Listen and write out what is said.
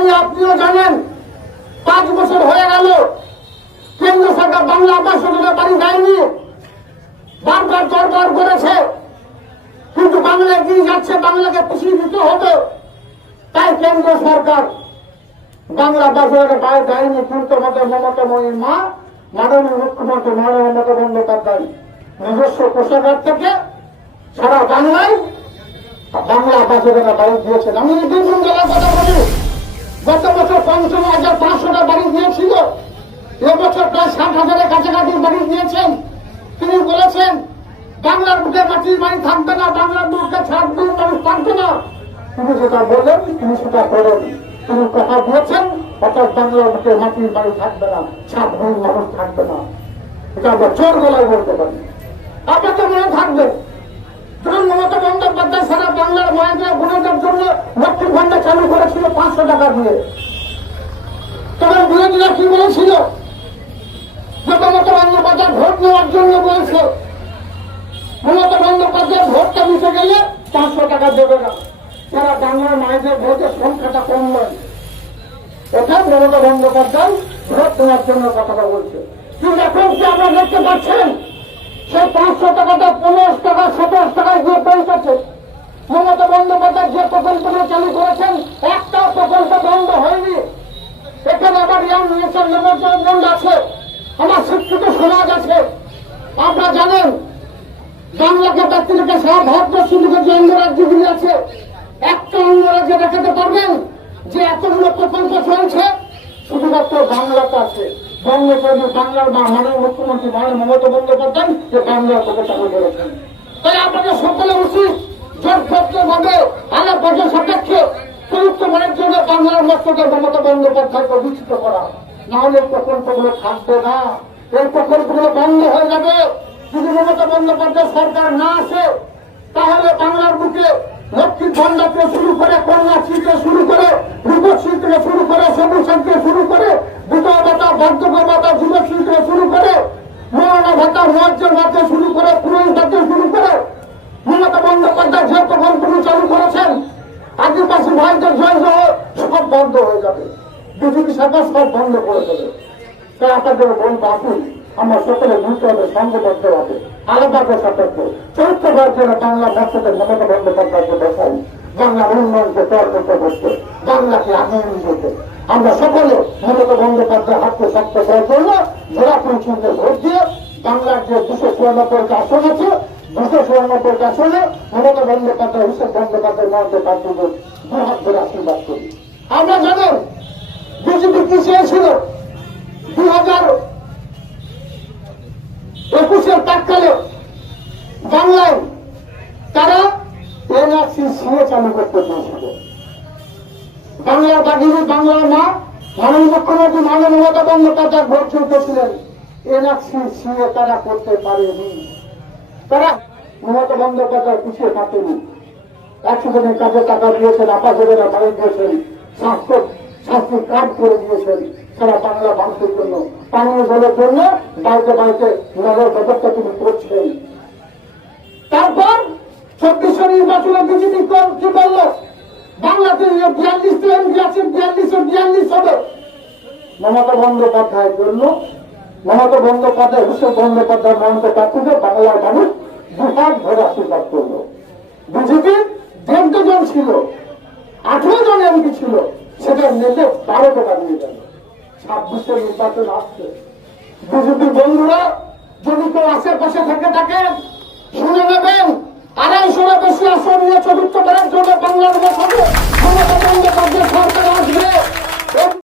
জানি, আপনিও জানেন, 5 বছর হয়ে গেল কেন্দ্র সরকার বাংলা আবাস যোজনা বাড়ি দেয়নি। বারবার দরবার করেছে, কিন্তু বাংলা এগিয়ে যাচ্ছে, বাংলাকে পিছিয়ে দিতে হবে। তাই কেন্দ্র সরকার বাংলা আবাস যোজনা বাড়ি দেয়নি। কিন্তু আমাদের মমতা ময়ূর মা, মাননীয় মুখ্যমন্ত্রী মমতা বন্দ্যোপাধ্যায় নিজস্ব কোষাগার থেকে সারা বাংলায় বাংলা আবাস যোজনা বাড়ি দিয়েছেন। আমি বিভিন্ন জেলার কথা বলি, গত বছর 55,500টা বাড়ি দিয়েছিল, এবছর প্রায় 60,000-এর কাছাকাছি বাড়ি দিয়েছেন। তিনি বলেছেন বাংলার বুকে মাটির বাড়ি থাকবে না, বাংলার বুকে ছাড়বে মানুষ থাকবে না। তিনি যেটা বললেন তিনি সেটা করেন। তিনি কথা দিয়েছেন, অর্থাৎ বাংলার বুকে মাটির বাড়ি থাকবে না, ছাড়বে মানুষ থাকবে না। এটা আমরা জোর গলায় বলতে পারি। আপনাদের মনে থাকবে যখন মমতা বন্দ্যোপাধ্যায় সারা বাংলার মায়েদের বোনদের জন্য লক্ষ্মীর ভান্ডার চালু করেছিল 500 টাকা দিয়ে, তখন বিরোধীরা কি বলেছিল? মমতা বন্দ্যোপাধ্যায় ভোট নেওয়ার জন্য বলছে, মমতা বন্দ্যোপাধ্যায় ভোটটা মিশে গেলে 500 টাকা দেবে না, সারা বাংলার মায়েদের ভোটের সংখ্যাটা কম নয়। এটা মমতা বন্দ্যোপাধ্যায় ভোট নেওয়ার জন্য কথাটা বলছে। কিন্তু এখন কি আপনারা দেখতে পাচ্ছেন সেই 500 টাকাটা 15 টাকা 17 টাকায় গিয়ে পৌঁছেছে। মমতা বন্দ্যোপাধ্যায় যে প্রকল্পগুলো চালু করেছেন একটা প্রকল্প বন্ধ হয়নি। এখানে আমার ইয়াং নেশন নিমন্ত্রণ আছে, আমার শিক্ষিত সমাজ আছে। আপনারা জানেন বাংলাকে ব্যক্তি থেকে সারা ভারতবর্ষ থেকে যে অঙ্গরাজ্যগুলি আছে, একটা অঙ্গরাজ্যে দেখাতে পারবেন যে এতগুলো প্রকল্প চলছে? শুধুমাত্র বাংলাতে আছে। বাংলার মাননীয় মুখ্যমন্ত্রী মমতা বন্দ্যোপাধ্যায় যে বাংলার কথা চালু করেছেন। তাই আপনাদের সকলে উচিত জোরপত্রভাবে আলাপ বাজার সাপেক্ষে প্রযুক্ত মানের জন্য বাংলার মস্তকে মমতা বন্দ্যোপাধ্যায়কে অধিষ্ঠিত করা, না হলে প্রকল্পগুলো থাকবে না, এই প্রকল্পগুলো বন্ধ হয়ে যাবে। যদি মমতা বন্দ্যোপাধ্যায় সরকার না আসে, তাহলে বাংলার বুকে লক্ষ্মীর ভান্ডার থেকে শুরু করে, কন্যাশ্রী থেকে শুরু করে, রূপশ্রী থেকে শুরু করে, সবুজ থেকে শুরু করে, বিধবা ভাতা, বার্ধক্য ভাতা, যুবশ্রী থেকে শুরু করে, মরণা ভাতা, মুয়াজ্জের ভাতা শুরু করে, পুরুষ ভাতা শুরু করে, মমতা বন্দ্যোপাধ্যায় যে প্রকল্পগুলো চালু করেছেন, আদিবাসী ভাইদের জয় সব বন্ধ হয়ে যাবে। বিজেপি সরকার সব বন্ধ করে দেবে। তাই আপনাদের বলবো, আসুন আমরা সকলে বুঝতে হবে, সংঘবদ্ধ হবে, আলাদা সাপেক্ষে চরিত্রবাদ যেন বাংলা ভাষাতে মমতা বন্দ্যোপাধ্যায়কে বসাই, বাংলা উন্নয়নকে তৈরি করতে বসতে, বাংলাকে আগিয়ে নিয়ে যেতে আমরা সকলে মমতা বন্দ্যোপাধ্যায় হাতকে শক্ত করার জন্য জোড়া পরিচন্দ্রে ভোট দিয়ে বাংলার যে 294টা আসন আছে, 294টা আসনে মমতা বন্দ্যোপাধ্যায়, হুসেন বন্দ্যোপাধ্যায় মহাত্মা কার্যকর 2 হাত ধরে আশীর্বাদ করি। আমরা জানেন বিজেপি কি চেয়েছিল 2021-এর প্রাককালে বাংলায় তারা এনআরসি সিএ চালু করতে চেয়েছিল। বাংলার বাগিনী, বাংলার মা, মাননীয় মুখ্যমন্ত্রী মমতা বন্দ্যোপাধ্যায় ভোট চলতেছিলেন, এনআরসি সিএ তারা করতে পারেনি। তারা মমতা বন্দ্যোপাধ্যায় পিছিয়ে থাকেনি। 100 জনের কাজে টাকা দিয়েছেন, আবাস যোজনা বাড়ি দিয়েছেন, স্বাস্থ্য কার্ড করে দিয়েছেন সারা বাংলা মানুষের জন্য, পানীয় জলের জন্য বাড়িতে বাড়িতে নলের ব্যবস্থা তিনি করছেন। তারপর 24 নির্বাচনে বিজেপি কি বলল? বাংলাতে 42টা এমপি আছে, 42 হবে মমতা বন্দ্যোপাধ্যায়ের জন্য। মমতা বন্দ্যোপাধ্যায়, হুসেন বন্দ্যোপাধ্যায় মমতা প্রার্থীদের বাংলার মানুষ 2 হাত ধরে আশীর্বাদ করল। বিজেপি 1.5 জন ছিল, 18 জন এমপি ছিল, সেটা নেতে 12 টাকা নিয়ে গেল। 26 নির্বাচন আসছে। বিজেপি বন্ধুরা যদি কেউ আশেপাশে থেকে থাকেন শুনে নেবেন, 250 বেশি আসন নিয়ে চতুর্থবারের